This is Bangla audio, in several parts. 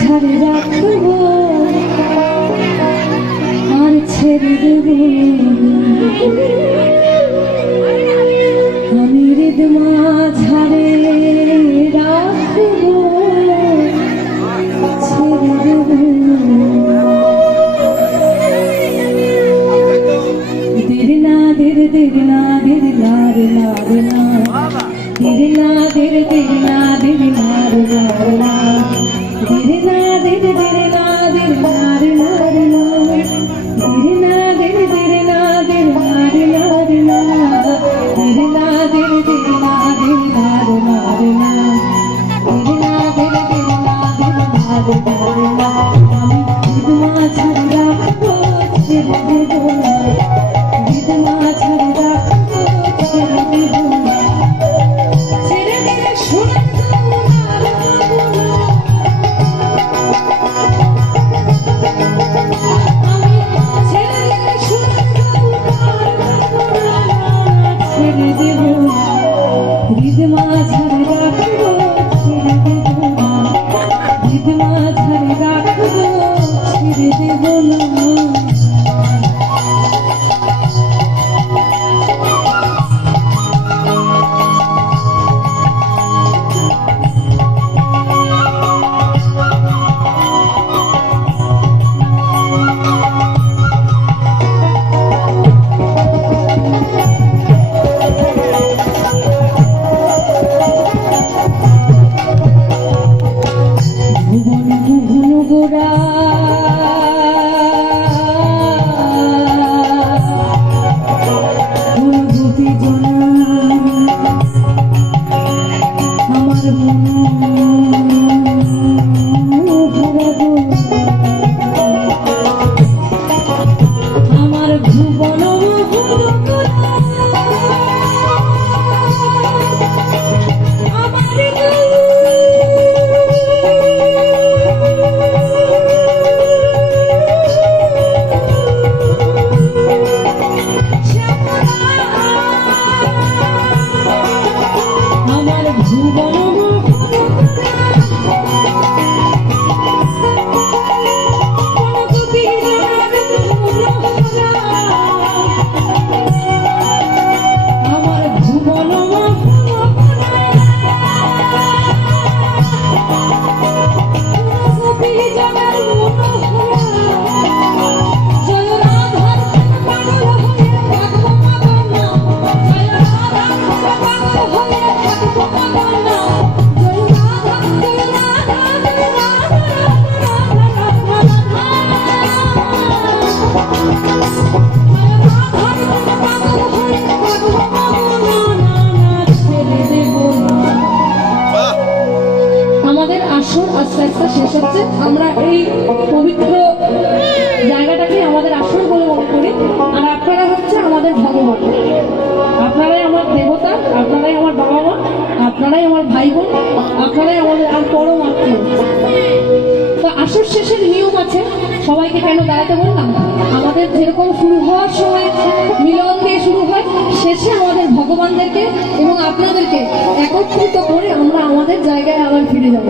ছাড়ে রাখবো আর ছেড়ে দেব আমি হৃদমা ঝাড়ে রাখবো ছেড়ে দেব দের না দের দের না দের না রে না রে না দের না দের দের না দের না রে না রে না Dirina dirina dirina dirina dirina dirina dirina dirina শেষ হচ্ছে। আমরা এই পবিত্র জায়গাটাকে আমাদের আসল বলে মনে করি। আর আপনারা হচ্ছে আমাদের ভগবান, আপনারাই আমার দেবতা, আপনারাই আমার বাবা মা, আপনারাই আমার ভাই বোন, আপনারাই আমাদের আর পরম আত্মীয়। তো আসর শেষের নিয়ম আছে, সবাইকে কেন দাঁড়াতে বললাম, আমাদের যেরকম শুরু হওয়ার সময় মিলন দিয়ে শুরু হয়, শেষে আমাদের ভগবানদেরকে এবং আপনাদেরকে একত্রিত করে আমরা আমাদের জায়গায় আবার ফিরে যাব।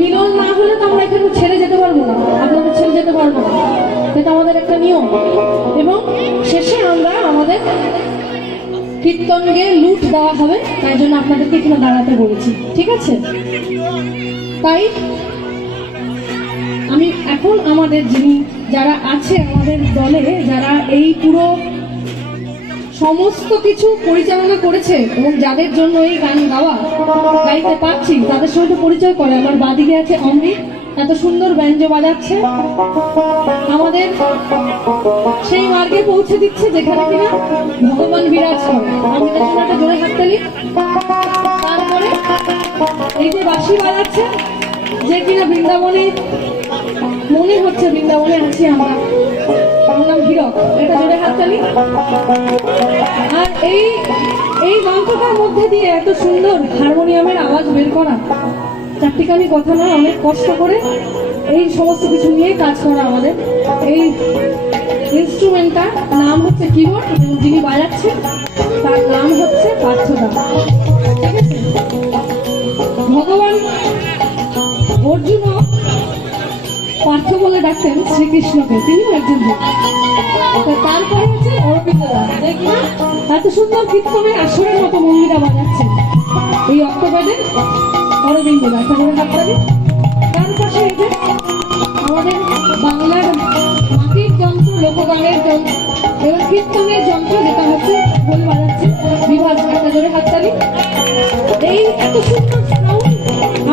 মিলন না হলে তো আমরা এখানে ছেড়ে যেতে পারবো না, আপনাদের ছেড়ে যেতে পারবো না, সেটা আমাদের একটা নিয়ম। এবং শেষে আমরা আমাদের কীর্তনকে লুট দেওয়া হবে, তাই জন্য আপনাদেরকে এখানে দাঁড়াতে বলেছি, ঠিক আছে? তাই আমি এখন আমাদের যারা আছে আমাদের দলে, যারা এই পুরো সমস্ত কিছু পরিচালনা করেছে এবং যাদের জন্য এই গান গাইতে পারছি, তাদের সঙ্গে পরিচয় করে। আমার বাদিকে আছে অমৃত, এত সুন্দর ব্যঞ্জো বাজাচ্ছে, আমাদের সেই মার্গে পৌঁছে দিচ্ছে যেখানে কিনা ভগবান বিরাজ করে। অমৃতের জন্য একটা জোরে হাততালি। তারপরে এই যে বাঁশি বাজাচ্ছে, যে কিনা বৃন্দাবনে, মনে হচ্ছে বৃন্দাবনে আছি আমরা, তার নাম হীরক। এটা জোরে হাততালি। আর এই যন্ত্রটার মধ্যে দিয়ে এত সুন্দর হারমোনিয়ামের আওয়াজ বের করা চারটিখানি কথা নয়, অনেক কষ্ট করে এই সমস্ত কিছু নিয়ে কাজ করা আমাদের। এই ইনস্ট্রুমেন্টটার নাম হচ্ছে কিবোর্ড, যিনি বাজাচ্ছেন তার নাম হচ্ছে পার্থদা। ঠিক আছে, ভগবান অর্জুনও পার্থ বলে ডাকতেন শ্রীকৃষ্ণকে, তিনিও একজন ভক্ত। তারপরে হচ্ছে অরবিন্দদা, যে কিনা এত সুন্দর কীর্তনে আসরের মতো মন্দিরা বাজাচ্ছেন, এই অক্টোপারের অরবিন্দদা। তাহলে হাততালি। তার পাশে এই যে আমাদের বাংলার মাটির যন্ত্র, লোকগানের যন্ত্র এবং কীর্তনের যন্ত্র, যেটা হচ্ছে ঢোল বাজাচ্ছে বিভাগ। একটা জোরে হাততালি। এই এত সুন্দর সাউন্ড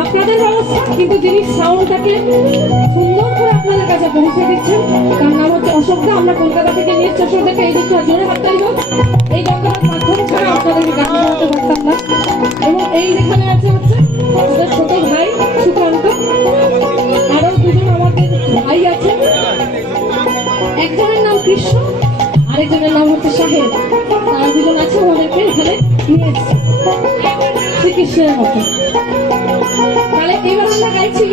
আপনাদের ব্যবস্থা, কিন্তু যিনি সাউন্ডটাকে সুন্দর করে আপনাদের কাছে পৌঁছে দিচ্ছেন তার নাম হচ্ছে অশোকদা। আমরা কলকাতা থেকে নিয়ে এসেছি অশোকদাকে। এই দিকটা জোরে হাততালি হোক। এই যন্ত্রটার মাধ্যম ছাড়া আপনাদেরকে গান শোনাতে পারতাম না। এবং এই যেখানে আছে হচ্ছে ওদের ছোট ভাই সুকান্ত, আরো দুজন আমাদের ভাই আছে, একজনের নাম কৃষ্ণ, আরেকজনের নাম হচ্ছে সাহেব। তারা দুজন আছে, আমাদেরকে এখানে নিয়ে এসেছে শ্রীকৃষ্ণের মতো। তাহলে এবার আমরা গাইছি,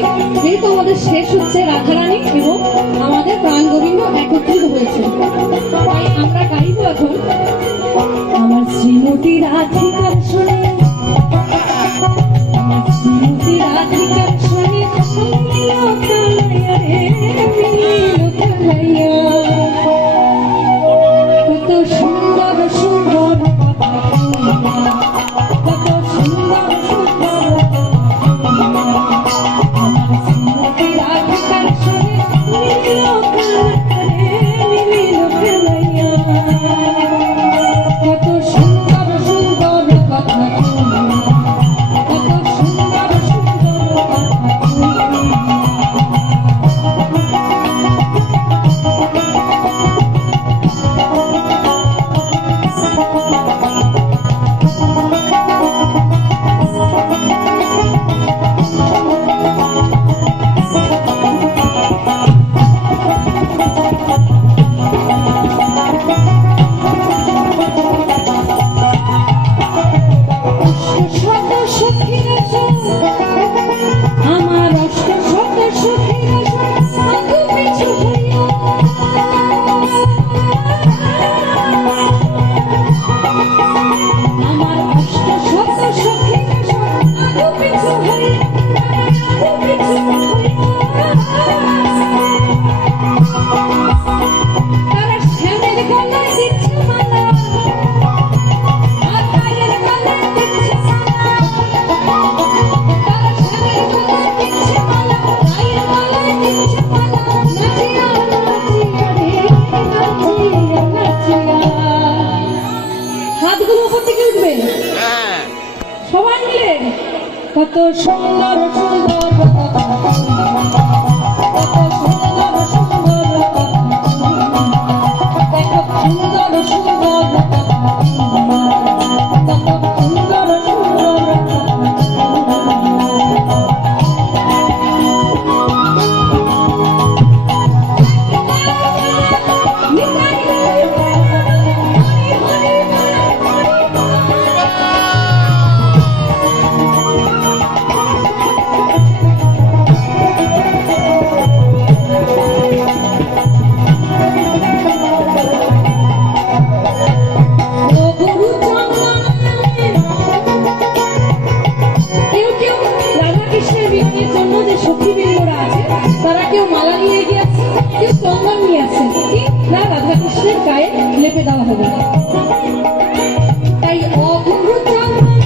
যেহেতু আমাদের শেষ হচ্ছে রাধারানী এবং আমাদের প্রাণ গোবিন্দ একত্রিত হয়েছে, তাই আমরা গাইব এখন আমার শ্রীমতী রাধিকার শোনে, আমার শ্রীমতী রাধিকার শোনে, কত সুন্দর সুন্দর কত সুন্দর সুন্দর আমার শ্রীমতী রাধিকার শোনে, কত সুন্দর সুন্দর কথা, কত সুন্দর সুন্দর আমার অষ্ট শত সখীরা সাধু পিছু হইয়া, আমার অষ্ট শত সখীরা সাধু পিছু হইয়া, সাধু পিছু হইয়া, তারা শ্যামের গলায় দিচ্ছে মালা, আর গায়ের গলায় দিচ্ছে মালা, তারা শ্যামের গলায় দিচ্ছে মালা, গায়ের গলায় দিচ্ছে মালা, নাচিয়া নাচিয়া রে নাচিয়া নাচিয়া। হাতগুলো উপর থেকে উঠবে সবাই মিলে। কত সুন্দর সুন্দর কথা, কত সুন্দর সুন্দর কথা, দেখো সুন্দর সুন্দর কথা, কত সুন্দর সুন্দর সখীবৃন্দরা আছে, তারা কেউ মালা নিয়ে গিয়েছে, কেউ চন্দন নিয়ে আসছে, কি না রাধাকৃষ্ণের গায়ে লেপে দেওয়া হবে। তাই অগুরু চন্দন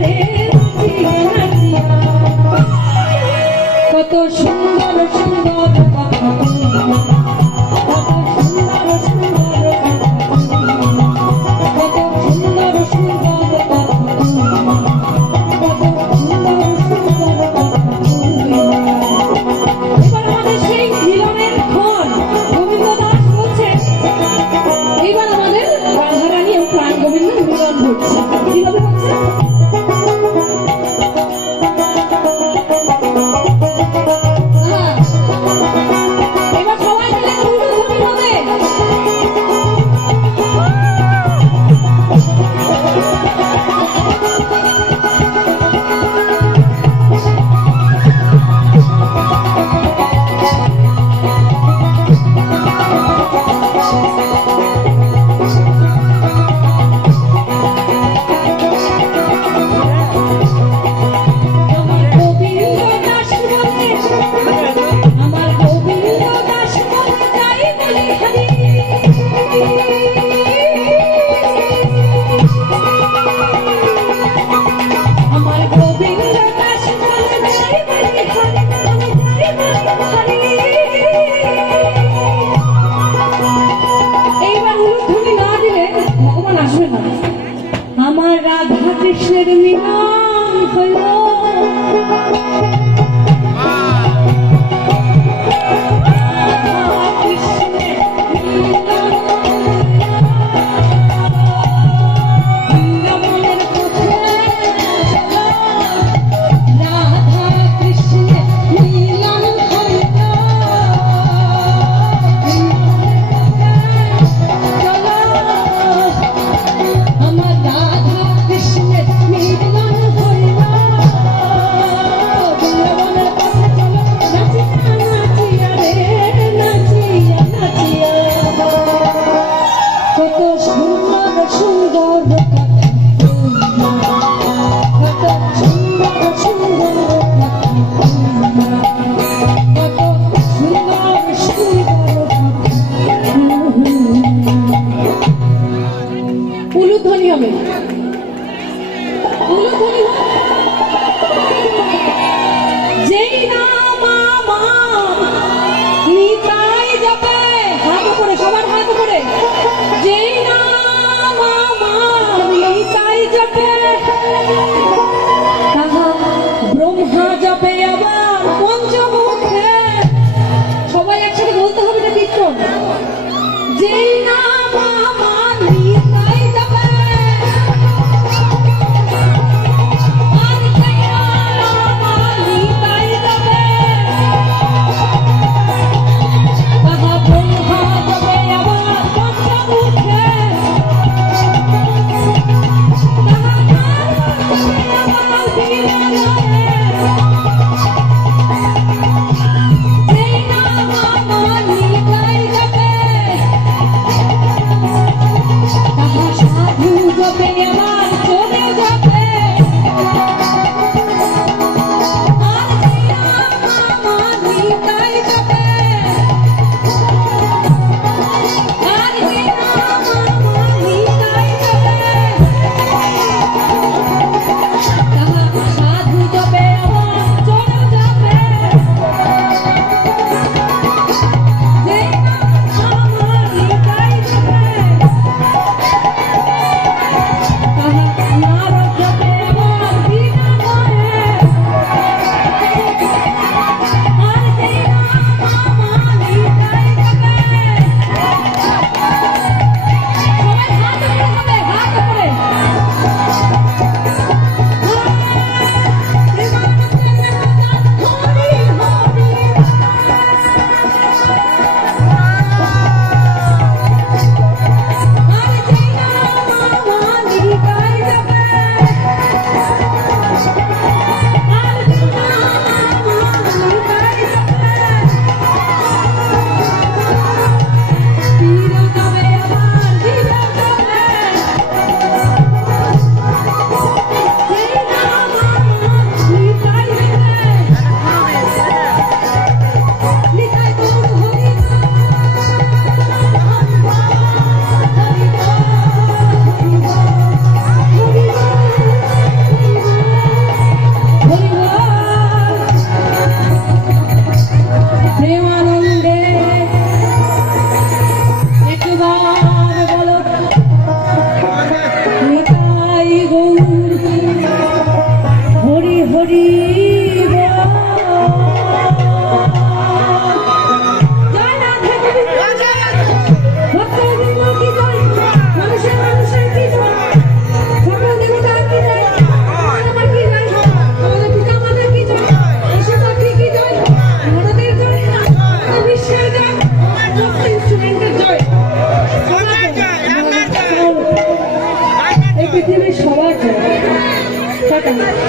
রে জপে তাহা ব্রহ্মা জপে আবার পঞ্চমুখে। সবাই একসাথে বলতে হবে না কীর্তন। যেই নাম আমার নিতাই জপে, আর যেই নাম আমার নিতাই জপে, তাহা ব্রহ্মা জপে আবার পঞ্চমুখে। পৃথিবীর সবার জন্য।